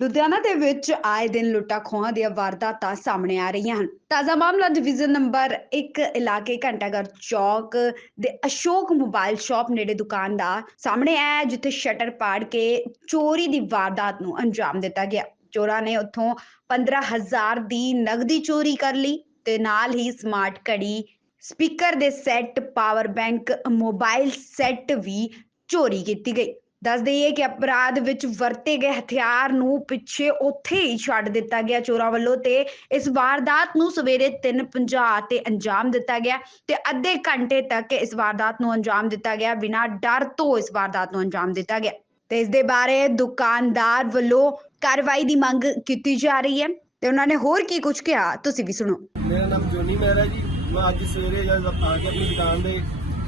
ਲੁਧਿਆਣਾ ਦੇ ਵਿੱਚ ਆਏ ਦਿਨ ਲੁੱਟਾਂ ਖੋਹਾਂ ਦੀਆਂ ਵਾਰਦਾਤਾਂ ਸਾਹਮਣੇ ਆ ਰਹੀਆਂ ਹਨ। ਤਾਜ਼ਾ ਮਾਮਲਾ ਡਿਵੀਜ਼ਨ ਨੰਬਰ 1 ਇਲਾਕੇ ਘੰਟਾਗਰ ਚੌਕ ਦੇ ਅਸ਼ੋਕ ਮੋਬਾਈਲ ਸ਼ਾਪ ਨੇੜੇ ਦੁਕਾਨ ਦਾ ਸਾਹਮਣੇ ਆਇਆ ਜਿੱਥੇ ਸ਼ਟਰ ਪਾੜ ਕੇ ਚੋਰੀ ਦੀ ਵਾਰਦਾਤ ਨੂੰ ਅੰਜਾਮ ਦਿੱਤਾ ਗਿਆ। ਚੋਰਾਂ ਨੇ ਉੱਥੋਂ 15000 ਦੀ ਨਗਦੀ ਚੋਰੀ ਕਰ ਲਈ ਤੇ ਨਾਲ ਹੀ ਸਮਾਰਟ ਘੜੀ, ਸਪੀਕਰ ਦੇ set, power bank, mobile set ਵੀ ਚੋਰੀ ਕੀਤੀ ਗਈ। ਦੱਸ ਦਈਏ ਕਿ ਅਪਰਾਧ ਵਿੱਚ ਵਰਤੇ ਗਏ ਹਥਿਆਰ ਨੂੰ ਪਿੱਛੇ ਉੱਥੇ ਹੀ ਛੱਡ ਦਿੱਤਾ ਗਿਆ ਚੋਰਾਂ ਵੱਲੋਂ ਤੇ ਇਸ ਵਾਰਦਾਤ ਨੂੰ ਸਵੇਰੇ 3:50 ਤੇ ਅੰਜਾਮ ਦਿੱਤਾ ਗਿਆ ਤੇ ਅੱਧੇ ਘੰਟੇ ਤੱਕ ਇਸ ਵਾਰਦਾਤ ਨੂੰ ਅੰਜਾਮ ਦਿੱਤਾ ਗਿਆ, ਬਿਨਾਂ ਡਰ ਤੋਂ ਇਸ ਵਾਰਦਾਤ ਨੂੰ ਅੰਜਾਮ ਦਿੱਤਾ ਗਿਆ। ਤੇ ਇਸ ਦੇ ਬਾਰੇ ਦੁਕਾਨਦਾਰ ਵੱਲੋਂ ਕਾਰਵਾਈ ਦੀ ਮੰਗ ਕੀਤੀ ਜਾ ਰਹੀ ਹੈ। ਤੇ ਉਹਨਾਂ ਨੇ ਹੋਰ ਕੀ ਕੁਝ ਕਿਹਾ, ਤੁਸੀਂ ਵੀ ਸੁਣੋ। ਮੇਰਾ ਨਾਮ ਜੋਨੀ ਮਹਿਰਾ ਜੀ। ਮੈਂ ਅੱਜ ਸਵੇਰੇ ਜਦ ਆ ਕੇ ਆਪਣੀ ਦੁਕਾਨ ਦੇ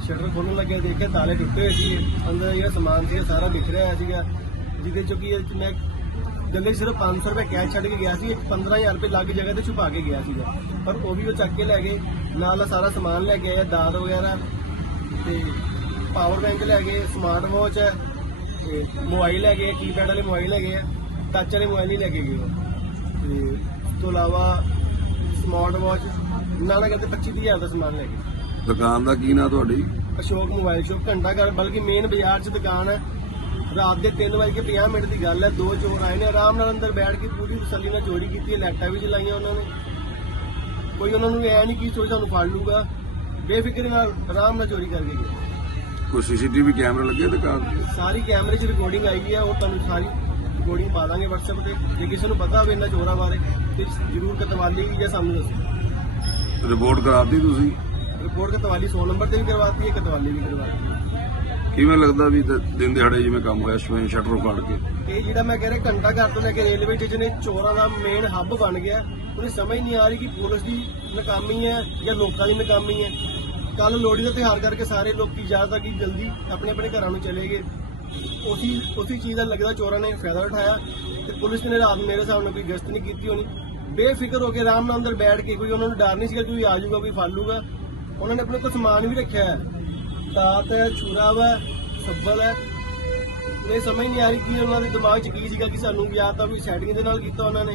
ਸ਼ਟਰ ਖੋਲ੍ਹਣ ਲੱਗਿਆ, ਦੇਖਿਆ ਤਾਲੇ ਟੁੱਟੇ ਹੋਏ ਸੀ ਅੰਦਰ ਜਿਹੜਾ ਸਮਾਨ ਸੀ ਸਾਰਾ ਦਿਖ ਰਿਹਾ ਸੀਗਾ। ਜਿਹਦੇ ਚੋਂ ਕਿ ਮੈਂ ਗੱਲੇ 'ਚ ਸਿਰਫ 500 ਰੁਪਏ ਕੈਸ਼ ਛੱਡ ਕੇ ਗਿਆ ਸੀ, ਇੱਕ 15000 ਰੁਪਏ ਲੱਗ ਜਗ੍ਹਾ ਤੇ ਛੁਪਾ ਕੇ ਗਿਆ ਸੀਗਾ। ਪਰ ਉਹ ਵੀ ਉਹ ਚੱਕ ਕੇ ਲੈ ਗਏ। ਨਾਲ ਸਾਰਾ ਸਮਾਨ ਲੈ ਕੇ ਆਏ, ਦਾਲ ਵਗੈਰਾ ਤੇ ਪਾਵਰ ਬੈਂਕ ਲੈ ਗਏ ਸਮਾਰਟ ਵਾਚ ਹੈ ਤੇ ਮੋਬਾਈਲ ਲੈ ਗਏ ਕੀਪੈਡ ਵਾਲੇ ਮੋਬਾਈਲ ਲੈ ਗਏ ਆ ਟੱਚ ਵਾਲੇ ਮੋਬਾਈਲ ਨਹੀਂ ਲੈ ਕੇ ਗਏ ਉਹ। ਤੇ ਉਸ ਤੋਂ ਇਲਾਵਾ ਸਮਾਰਟ ਵਾਚ ਨਾਲ ਕਹਿੰਦੇ ਕਰਦੇ 25000 ਦਾ ਸਮਾਨ ਲੈ ਗਏ। ਦੁਕਾਨ ਦਾ ਕੀ ਨਾਂ ਤੁਹਾਡੀ? ਅਸ਼ੋਕ ਮੋਬਾਈਲ ਸ਼ੋਪ ਘੰਟਾ ਘਰ ਬਲਕਿ ਮੇਨ ਬਾਜ਼ਾਰ 'ਚ ਦੁਕਾਨ ਹੈ। ਰਾਤ ਦੇ 3:50 ਮਿੰਟ ਦੀ ਗੱਲ ਹੈ ਦੋ ਚੋਰ ਆਏ ਨੇ ਆਰਾਮ ਨਾਲ ਅੰਦਰ ਬੈਠ ਕੇ ਪੂਰੀ ਤਸੱਲੀ ਨਾਲ ਚੋਰੀ ਕੀਤੀ ਹੈ ਲਾਈਟਾਂ ਵੀ ਜਲਾਈਆਂ ਉਹਨਾਂ ਨੇ। ਕੋਈ ਉਹਨਾਂ ਨੂੰ ਐ ਨਹੀਂ ਕਿ ਚੋਰੀ ਸਾਨੂੰ ਫੜ ਲੂਗਾ ਬੇਫਿਕਰ ਨਾਲ ਆਰਾਮ ਨਾਲ ਚੋਰੀ ਕਰਕੇ ਗਏ ਕੋਈ ਸੀਸੀਟੀਵੀ ਕੈਮਰਾ ਲੱਗੇ ਦੁਕਾਨ ਤੇ? ਸਾਰੀ ਕੈਮਰੇ 'ਚ ਰਿਕਾਰਡਿੰਗ ਆਈ ਵੀ ਹੈ ਉਹ ਤੁਹਾਨੂੰ ਸਾਰੀ ਰਿਕਾਰਡਿੰਗ ਪਾ ਦਾਂਗੇ WhatsApp ਤੇ। ਜੇ ਕਿਸੇ ਨੂੰ ਪਤਾ ਹੋਵੇ ਇਹਨਾਂ ਚੋਰਾਂ ਬਾਰੇ ਤੇ ਜ਼ਰੂਰ ਕਤਵਾਲੀ ਜਾਂ ਸਾਨੂੰ ਦੱਸੋ। ਰਿਪੋਰਟ ਕਰਾਤੀ ਤੁਸੀਂ? ਰਿਪੋਰਟ ਕਤਵਾਲੀ 100 ਨੰਬਰ ਤੇ ਵੀ ਕਰਵਾਤੀ ਹੈ ਕਤਵਾਲੀ ਵੀ ਕਰਵਾਤੀ। ਹੈ ਕਿਵੇਂ ਲੱਗਦਾ ਵੀ ਦ- ਦਿਨ ਦਿਹਾੜੇ ਜਿਵੇਂ ਕੰਮ ਹੋਇਆ ਸ਼ਵੇਂ ਸ਼ਟਰ ਫਾੜ ਕੇ? ਇਹ ਜਿਹੜਾ ਮੈਂ ਕਹਿ ਰਿਹਾ ਘੰਟਾ ਘਰ ਤੋਂ ਲੈ ਕੇ ਰੇਲਵੇ ਸਟੇਸ਼ਨ ਇਹ ਚੋਰਾਂ ਦਾ ਮੇਨ ਹੱਬ ਬਣ ਗਿਆ। ਉਹਨੇ ਸਮਝ ਨਹੀਂ ਆ ਰਹੀ ਕਿ ਪੁਲਿਸ ਦੀ ਨਾਕਾਮੀ ਹੈ ਜਾਂ ਲੋਕਾਂ ਦੀ ਨਾਕਾਮੀ ਹੈ। ਕੱਲ ਲੋਹੜੀ ਦਾ ਤਿਉਹਾਰ ਕਰਕੇ ਸਾਰੇ ਲੋਕੀ ਜ਼ਿਆਦਾਤਰ ਕਿ ਜਲਦੀ ਆਪਣੇ ਆਪਣੇ ਘਰਾਂ ਨੂੰ ਚਲੇ ਗਏ। ਉਸੀ ਉਸੀ ਚੀਜ਼ ਦਾ ਲੱਗਦਾ ਚੋਰਾਂ ਨੇ ਫਾਇਦਾ ਉਠਾਇਆ। ਤੇ ਪੁਲਿਸ ਨੇ ਰਾਤ ਨੂੰ ਮੇਰੇ ਹਿਸਾਬ ਨਾਲ ਕੋਈ ਗਸ਼ਤ ਨਹੀਂ ਕੀਤੀ ਹੋਣੀ। ਬੇਫਿਕਰ ਹੋ ਕੇ ਆਰਾਮ ਨਾਲ ਅੰਦਰ ਬੈਠ ਕੇ ਕੋਈ ਉਹਨਾਂ ਨੂੰ ਡਰ ਨਹੀਂ ਸੀਗਾ ਕਿ ਕੋਈ ਆ ਜਾਊਗਾ ਕੋਈ ਫੜ ਲੂਗਾ ਉਹਨਾਂ ਨੇ ਆਪਣੇ ਕੋਲ ਸਮਾਨ ਵੀ ਰੱਖਿਆ ਹੈ। ਦਾਤ ਹੈ ਛੁਰਾ ਵਾ, ਸੱਬਲ ਹੈ। ਇਹ ਸਮਝ ਨਹੀਂ ਆ ਰਹੀ ਕਿ ਉਹਨਾਂ ਦੇ ਦਿਮਾਗ 'ਚ ਕੀ ਸੀਗਾ ਕਿ ਸਾਨੂੰ ਜਾਂ ਤਾਂ ਕੋਈ ਸੈਟਿੰਗ ਦੇ ਨਾਲ ਕੀਤਾ ਉਹਨਾਂ ਨੇ।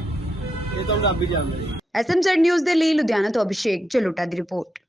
ਇਹ ਤਾਂ ਰੱਬ ਹੀ ਜਾਣਦਾ ਜੀ। ਐਸਐਮਜ਼ੈਡ ਨਿਊਜ਼ ਦੇ ਲਈ ਲੁਧਿਆਣਾ ਤੋਂ ਅਭਿਸ਼ੇਕ ਜਲੋਟਾ ਦੀ ਰਿਪੋਰਟ।